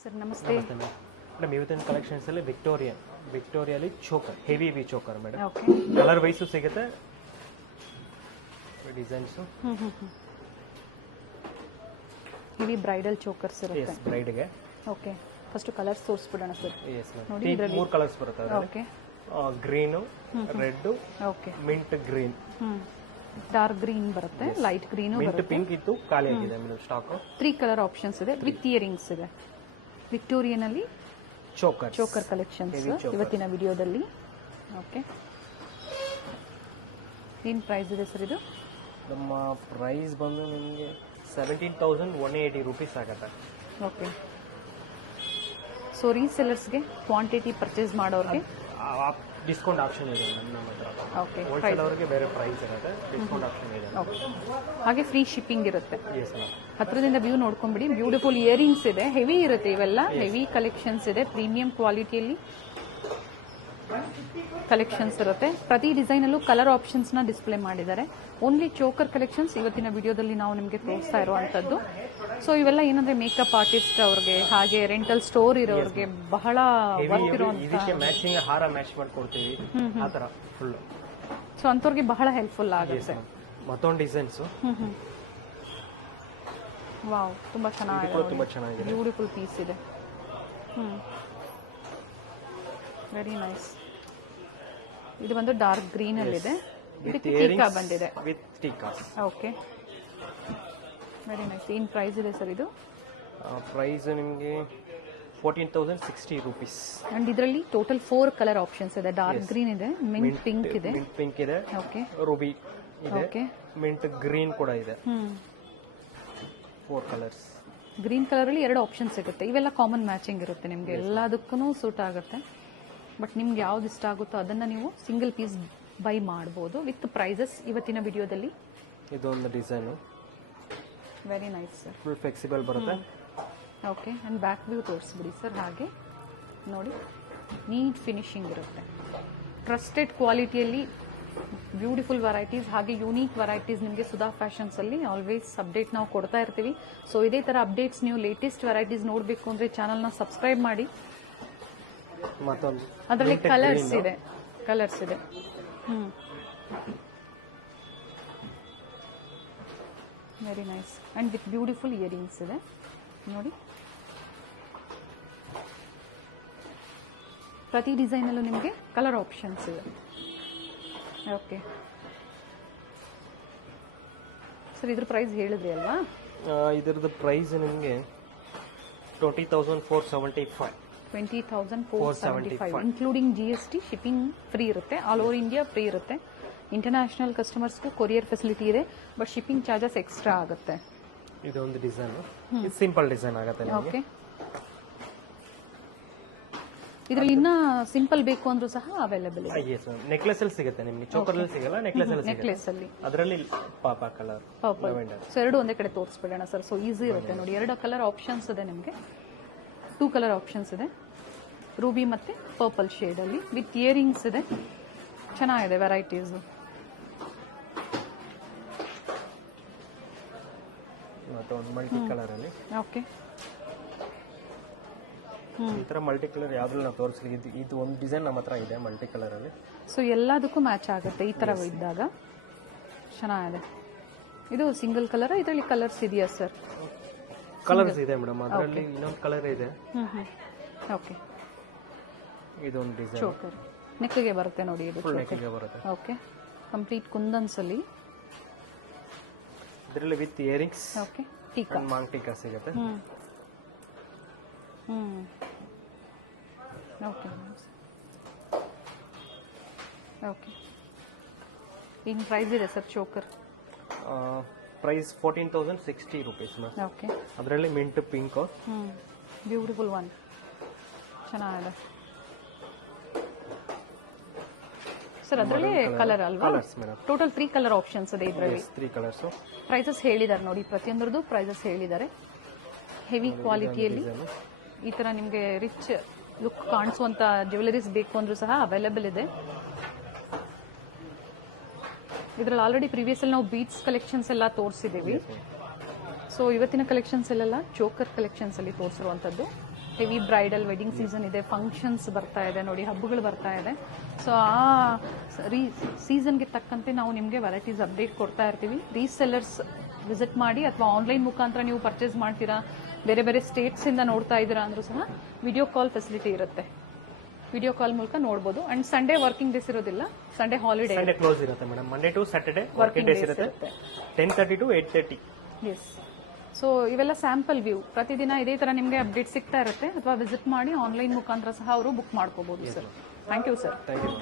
Sir ನಮಸ್ತೆ. ನಮಸ್ತೆ madam. ಇವತ್ತಿನ ಕಲೆಕ್ಷನ್ಸ್ ಅಲ್ಲಿ ವಿಕ್ಟೋರಿಯಲ್ಲಿ choker, heavy V choker madam. Okay. Colour wise ಸಿಗುತ್ತೆ, ಡಿಸೈನ್ಸು. ಹೆವಿ ಬ್ರೈಡಲ್ ಚೋಕರ್ಸ್ ಇರುತ್ತೆ. ಎಸ್, ಬ್ರೈಡ್ಗೆ. ಓಕೆ, ಫಸ್ಟ್ ಕಲರ್ಸ್ ತೋರಿಸ್ಬಿಡೋಣ ಸರ್. ಎಸ್ ಮೇಡಮ್, 3 ಕಲರ್ಸ್ ಬರುತ್ತೆ. Okay. Green, red, okay. Mint green. Dark green ಬರುತ್ತೆ, ಲೈಟ್ ಗ್ರೀನು ಮಿಂಟ್ ಬರುತ್ತೆ. Pink ಇತ್ತು, ಖಾಲಿ ಆಗಿದೆ ಮೇಡಮ್ ಸ್ಟಾಕ್. 3 ಕಲರ್ ಆಪ್ಷನ್ಸ್ ಇದೆ, ವಿತ್ ಇಯರಿಂಗ್ಸ್ ಇದೆ. ವಿಕ್ಟೋರಿಯನಲ್ಲಿ ಚೋಕರ್ ಕಲೆಕ್ಷನ್ಸ್ ಇವತ್ತಿನ ವಿಡಿಯೋದಲ್ಲಿ. ಓಕೆ, ಏನು ಪ್ರೈಸ್ ಇದೆ ಸರ್ ಇದು? ನಮ್ಮ ಪ್ರೈಸ್ ಬಂದು ನಿಮಗೆ 17,180 ರೂಪೀಸ್ ಆಗುತ್ತೆ. ಓಕೆ. ಸೊ ರೀಸೆಲ್ಲರ್ಸ್ಗೆ ಕ್ವಾಂಟಿಟಿ ಪರ್ಚೇಸ್ ಮಾಡೋರಿಗೆ ಡಿಸ್ಕೌಂಟ್ ಆಪ್ಷನ್ ಇದೆ ನಮ್ಮ ಹತ್ರ. ಓಕೆ. ಹೋಲ್ಸೇಲ್ ಅವರಿಗೆ ಬೇರೆ ಪ್ರೈಸ್ ಇರುತ್ತೆ, ಡಿಸ್ಕೌಂಟ್ ಆಪ್ಷನ್ ಇದೆ. ಓಕೆ. ಹಾಗೆ ಫ್ರೀ ಶಿಪ್ಪಿಂಗ್ ಇರುತ್ತೆ. Yes madam. ಹತ್ರದಿಂದ ವ್ಯೂ ನೋಡ್ಕೊಂಡ್ಬಿಡಿ. ಬ್ಯೂಟಿಫುಲ್ ಇಯರಿಂಗ್ಸ್ ಇದೆ, ಹೆವಿ ಇರುತ್ತೆ ಇವೆಲ್ಲ. ಹೆವಿ ಕಲೆಕ್ಷನ್ಸ್ ಇದೆ, ಪ್ರೀಮಿಯಂ ಕ್ವಾಲಿಟಿಯಲ್ಲಿ ಕಲೆಕ್ಷನ್ಸ್ ಇರುತ್ತೆ. ಪ್ರತಿ ಡಿಸೈನ್ ಅಲ್ಲೂ ಕಲರ್ ಆಪ್ಷನ್ಸ್ ನ ಡಿಸ್ಪ್ಲೇ ಮಾಡಿದ್ದಾರೆ. ಓನ್ಲಿ ಚೋಕರ್ ಕಲೆಕ್ಷನ್ಸ್ ಇವತ್ತಿನ ವಿಡಿಯೋದಲ್ಲಿ ನಾವು ನಿಮಗೆ ತೋರಿಸ್ತಾ ಇರುವಂತದ್ದು. ಸೊ ಇವೆಲ್ಲ ಏನಂದ್ರೆ ಮೇಕಪ್ ಆರ್ಟಿಸ್ಟ್ ಅವ್ರಿಗೆ, ಹಾಗೆ ರೆಂಟಲ್ ಸ್ಟೋರ್ ಇರೋರಿಗೆ ಬಹಳ ವರ್ತ್ ಇರುವಂತ. ಇದಕ್ಕೆ ಮ್ಯಾಚಿಂಗ್ ಹಾರ ಮ್ಯಾಚ್ ಮಾಡ್ಕೊಡ್ತೀವಿ, ಆ ತರ ಫುಲ್. ಸೊ ಅಂತವ್ರಿಗೆ ಬಹಳ ಹೆಲ್ಪ್ಫುಲ್ ಆಗುತ್ತೆ. ಮತ್ತೊಂದು ಡಿಸೈನ್ಸ್ ವಾವ್, ತುಂಬಾ ಚೆನ್ನಾಗಿದೆ, ತುಂಬಾ ಚೆನ್ನಾಗಿದೆ. ಬ್ಯೂಟಿಫುಲ್ ಪೀಸ್ ಇದೆ. Very nice. ಇದು ಒಂದು ಡಾರ್ಕ್ ಗ್ರೀನ್ ಅಲ್ಲಿ ಇದೆ, ಇದಕ್ಕೆ ಟೀಕಾ ಬಂದಿದೆ. With tikka. Okay, very nice. ಏನ್ ಪ್ರೈಸ್ ಇದೆ ಸರ್ ಇದು? ಪ್ರೈಸ್ ನಿಮಗೆ 14,060 ರೂಪೀಸ್. ಅಂಡ್ ಇದರಲ್ಲಿ ಟೋಟಲ್ 4 ಕಲರ್ ಆಪ್ಷನ್ಸ್ ಇದೆ. ಡಾರ್ಕ್ ಗ್ರೀನ್ ಇದೆ, ಮಿಂಟ್ ಪಿಂಕ್ ಇದೆ, ಮಿಂಟ್ ಪಿಂಕ್ ಇದೆ, ಓಕೆ, ರೂಬಿ ಇದೆ, ಓಕೆ, ಮಿಂಟ್ ಗ್ರೀನ್ ಕೂಡ ಇದೆ. 4 ಕಲರ್ಸ್. ಗ್ರೀನ್ ಕಲರ್ ಅಲ್ಲಿ 2 ಆಪ್ಷನ್ ಸಿಗುತ್ತೆ. ಇವೆಲ್ಲ ಕಾಮನ್ ಮ್ಯಾಚಿಂಗ್ ಇರುತ್ತೆ, ನಿಮ್ಗೆ ಎಲ್ಲದಕ್ಕೂ ಸೂಟ್ ಆಗುತ್ತೆ. ಬಟ್ ನಿಮ್ಗೆ ಯಾವ್ದು ಇಷ್ಟ ಆಗುತ್ತೋ ಅದನ್ನ ನೀವು ಸಿಂಗಲ್ ಪೀಸ್ ಬೈ ಮಾಡಬಹುದು ವಿತ್ ಪ್ರೈಸಸ್ ಇವತ್ತಿನ ವಿಡಿಯೋದಲ್ಲಿ. ಇದೊಂದು design very nice sir, full flexible ಬರುತ್ತೆ. ಓಕೆ. ಅಂಡ್ ಬ್ಯಾಕ್ ವ್ಯೂ ತೋರಿಸ್ಬಿಡಿ ಸರ್. ಹಾಗೆ ನೋಡಿ, ನೀಟ್ ಫಿನಿಶಿಂಗ್ ಇರುತ್ತೆ. ಟ್ರಸ್ಟೆಡ್ ಕ್ವಾಲಿಟಿಯಲ್ಲಿ ಬ್ಯೂಟಿಫುಲ್ ವೆರೈಟೀಸ್, ಹಾಗೆ ಯೂನಿಕ್ ವೆರೈಟೀಸ್ ನಿಮಗೆ ಸುಧಾ ಫ್ಯಾಷನ್ಸ್ ಅಲ್ಲಿ ಆಲ್ವೇಸ್ ಅಪ್ಡೇಟ್ ನಾವು ಕೊಡ್ತಾ ಇರ್ತೀವಿ. ಸೊ ಇದೇ ತರ ಅಪ್ಡೇಟ್ಸ್ ನೀವು ಲೇಟೆಸ್ಟ್ ವೆರೈಟೀಸ್ ನೋಡಬೇಕು ಅಂದ್ರೆ ಚಾನಲ್ನ ಸಬ್ಸ್ಕ್ರೈಬ್ ಮಾಡಿ. ಮತ್ತೊಂದು ಅದರಲ್ಲಿ ಕಲರ್ಸ್ ಇದೆ, very nice. And with beautiful earrings ಇದೆ ನೋಡಿ. ಪ್ರತಿ ಡಿಸೈನ್ ಅಲ್ಲೂ ನಿಮಗೆ ಕಲರ್ ಆಪ್ಷನ್ಸ್ ಇದೆ. ಓಕೆ ಸರ್, ಇದ್ರ ಪ್ರೈಸ್ ಹೇಳಿದ್ರಿ ಅಲ್ವಾ? ಇದರದ್ದು ಪ್ರೈಸ್ ನಿಮಗೆ 20,475. 20,475 ಇನ್ಕ್ಲೂಡಿಂಗ್ GST. ಶಿಪ್ಪಿಂಗ್ ಫ್ರೀ ಇರುತ್ತೆ, ಆಲ್ ಓವರ್ ಇಂಡಿಯಾ ಫ್ರೀ ಇರುತ್ತೆ. ಇಂಟರ್ನ್ಯಾಷನಲ್ ಕಸ್ಟಮರ್ಸ್ಗೂ ಕೊರಿಯರ್ ಫೆಸಿಲಿಟಿ ಇದೆ, ಬಟ್ ಶಿಪ್ಪಿಂಗ್ ಚಾರ್ಜಸ್ ಎಕ್ಸ್ಟ್ರಾ ಆಗುತ್ತೆ. ಇದೊಂದು ಡಿಸೈನ್, ಇದು ಸಿಂಪಲ್ ಡಿಸೈನ್ ಆಗುತ್ತೆ ನಿಮಗೆ. ಓಕೆ. ಇದರಲ್ಲಿ ಇನ್ನ ಸಿಂಪಲ್ ಬೇಕು ಅಂದ್ರೂ ಸಹ ಅವೈಲೇಬಲ್ ಇದೆ. ನೆಕ್ಲೆಸ್ ಅಲ್ಲಿ ಸಿಗುತ್ತೆ ನಿಮಗೆ, ಚೋಕರ್ ಅಲ್ಲಿ ಸಿಗಲ್ಲ, ನೆಕ್ಲೆಸ್ ಅಲ್ಲಿ ಸಿಗುತ್ತೆ. ನೆಕ್ಲೆಸ್ ಅಲ್ಲಿ ಅದರಲ್ಲಿ ಪಾಪಾ ಕಲರ್, ಪರ್ಪಲ್. ಸೊ 2 ಒಂದೇ ಕಡೆ ತೋರಿಸ್ಬಿಡೋಣ ಸರ್. ಸೊ ಈಸಿ ಇರುತ್ತೆ ನೋಡಿ. 2 ಕಲರ್ ಆಪ್ಷನ್ಸ್ ಇದೆ ನಿಮಗೆ, 2 ಕಲರ್ ಆಪ್ಷನ್ಸ್ ಇದೆ, ರೂಬಿ ಮತ್ತೆ ಪರ್ಪಲ್ ಶೇಡ್ ಅಲ್ಲಿ ವಿತ್ ಇಯರಿಂಗ್ಸ್ ಇದೆ. ಚೆನ್ನಾಗಿದೆ ವೆರೈಟೀಸ್. ಮತ್ತೆ ಒಂದು ಮಲ್ಟಿ ಕಲರ್ ಅಲ್ಲಿ. ಓಕೆ. ಈ ತರ ಮಲ್ಟಿ ಕಲರ್ ಯಾವ್ದ್ರಲ್ಲಿ ನಾವು ತೋರಿಸ್ಲಿ, ಇದು ಒಂದು ಡಿಸೈನ್ ನಮ್ಮ ಹತ್ರ ಇದೆ ಮಲ್ಟಿ ಕಲರ್ ಅಲ್ಲಿ. ಸೊ ಎಲ್ಲದಕ್ಕೂ ಮ್ಯಾಚ್ ಆಗುತ್ತೆ ಈ ತರ ಇದ್ದಾಗ. ಚೆನ್ನಾಗಿದೆ. ಇದು ಸಿಂಗಲ್ ಕಲರ್, ಇದರಲ್ಲಿ ಕಲರ್ಸ್ ಇದೆಯಾ ಸರ್? ಕಲರ್ಸ್ ಇದೆ ಮೇಡಮ್, ಅದರಲ್ಲಿ ಇನ್ನೊಂದು ಕಲರ್ ಇದೆ. ಓಕೆ. ಇದೊಂದು ಡಿಸೈನ್ ಚೋಕರ್ ನೆಕ್ಗೆ ಬರುತ್ತೆ ನೋಡಿ, ಇದು ಫುಲ್ ನೆಕ್ಗೆ ಬರುತ್ತೆ. ಓಕೆ. ಕಂಪ್ಲೀಟ್ ಕುಂದನ್ಸ್ ಅಲ್ಲಿ. ಇದರಲ್ಲಿ ವಿತ್ ಇಯರಿಂಗ್ಸ್, ಓಕೆ, ಟೀಕಾ, ಮಾಂಗ್ ಟೀಕಾ ಸಿಗುತ್ತೆ. ಓಕೆ. ಓಕೆ. ಏನು ಪ್ರೈಸ್ ಇದೆ sir choker? Price 14,060 rupees ma'am. Okay. ಅದರಲ್ಲಿ ಮಿಂಟ್ ಪಿಂಕ್, ಬ್ಯೂಟಿಫುಲ್ ಒನ್, ಚೆನ್ನಾಗಿದೆ ಸರ್. ಅದರಲ್ಲಿ ಕಲರ್ ಅಲ್ವಾ? ಟೋಟಲ್ 3 ಕಲರ್ ಆಪ್ಷನ್ಸ್ ಇದೆ ಇದರಲ್ಲಿ. 3 ಕಲರ್ಸ್. ಪ್ರೈಸಸ್ ಹೇಳಿದ್ದಾರೆ ನೋಡಿ, ಪ್ರತಿಯೊಂದರದ್ದು ಪ್ರೈಸಸ್ ಹೇಳಿದ್ದಾರೆ. ಹೆವಿ ಕ್ವಾಲಿಟಿಯಲ್ಲಿ ಈ ತರ ನಿಮಗೆ ರಿಚ್ ಲುಕ್ ಕಾಣಿಸುವಂತ ಜ್ಯುವೆಲರೀಸ್ ಬೇಕು ಅಂದ್ರೂ ಸಹ ಅವೈಲೇಬಲ್ ಇದೆ. ಇದರಲ್ಲಿ ಆಲ್ರೆಡಿ ಪ್ರೀವಿಯಸ್ ಅಲ್ಲಿ ನಾವು ಬೀಟ್ಸ್ ಕಲೆಕ್ಷನ್ಸ್ ಎಲ್ಲ ತೋರಿಸಿದ್ದೀವಿ. ಸೊ ಇವತ್ತಿನ ಕಲೆಕ್ಷನ್ಸ್ ಎಲ್ಲ ಚೋಕರ್ ಕಲೆಕ್ಷನ್ಸ್ ಅಲ್ಲಿ ತೋರಿಸಿರುವಂತದ್ದು. ಹೆವಿ ಬ್ರೈಡಲ್ ವೆಡ್ಡಿಂಗ್ ಸೀಸನ್ ಇದೆ, ಫಂಕ್ಷನ್ಸ್ ಬರ್ತಾ ಇದೆ ನೋಡಿ, ಹಬ್ಬಗಳು ಬರ್ತಾ ಇದೆ. ಸೊ ಆ ಸೀಸನ್ಗೆ ತಕ್ಕಂತೆ ನಾವು ನಿಮಗೆ ವೆರೈಟೀಸ್ ಅಪ್ಡೇಟ್ ಕೊಡ್ತಾ ಇರ್ತೀವಿ. ರೀಸೆಲ್ಲರ್ಸ್ ವಿಸಿಟ್ ಮಾಡಿ ಅಥವಾ ಆನ್ಲೈನ್ ಮುಖಾಂತರ ನೀವು ಪರ್ಚೇಸ್ ಮಾಡ್ತೀರಾ, ಬೇರೆ ಬೇರೆ ಸ್ಟೇಟ್ಸಿಂದ ನೋಡ್ತಾ ಇದ್ದೀರಾ ಅಂದರೂ ಸಹ ವಿಡಿಯೋ ಕಾಲ್ ಫೆಸಿಲಿಟಿ ಇರುತ್ತೆ. ವಿಡಿಯೋ ಕಾಲ್ ಮೂಲಕ ನೋಡ್ಬೋದು. ಅಂಡ್ ಸಂಡೇ ವರ್ಕಿಂಗ್ ಡೇಸ್ ಇರೋದಿಲ್ಲ, ಸಂಡೇ ಹಾಲಿಡೇ, ಸಂಡೇ ಕ್ಲೋಸ್ ಇರುತ್ತೆ madam. Monday to Saturday working days ಇರುತ್ತೆ, 10:30 to 8:30. ಎಸ್. ಸೊ ಇವೆಲ್ಲ ಸ್ಯಾಂಪಲ್ ವ್ಯೂ, ಪ್ರತಿದಿನ ಇದೇ ಥರ ನಿಮಗೆ ಅಪ್ಡೇಟ್ ಸಿಗ್ತಾ ಇರುತ್ತೆ. ಅಥವಾ ವಿಸಿಟ್ ಮಾಡಿ ಆನ್ಲೈನ್ ಮುಖಾಂತರ ಸಹ ಅವರು ಬುಕ್ ಮಾಡ್ಕೋಬಹುದು sir. Thank you sir. Thank you.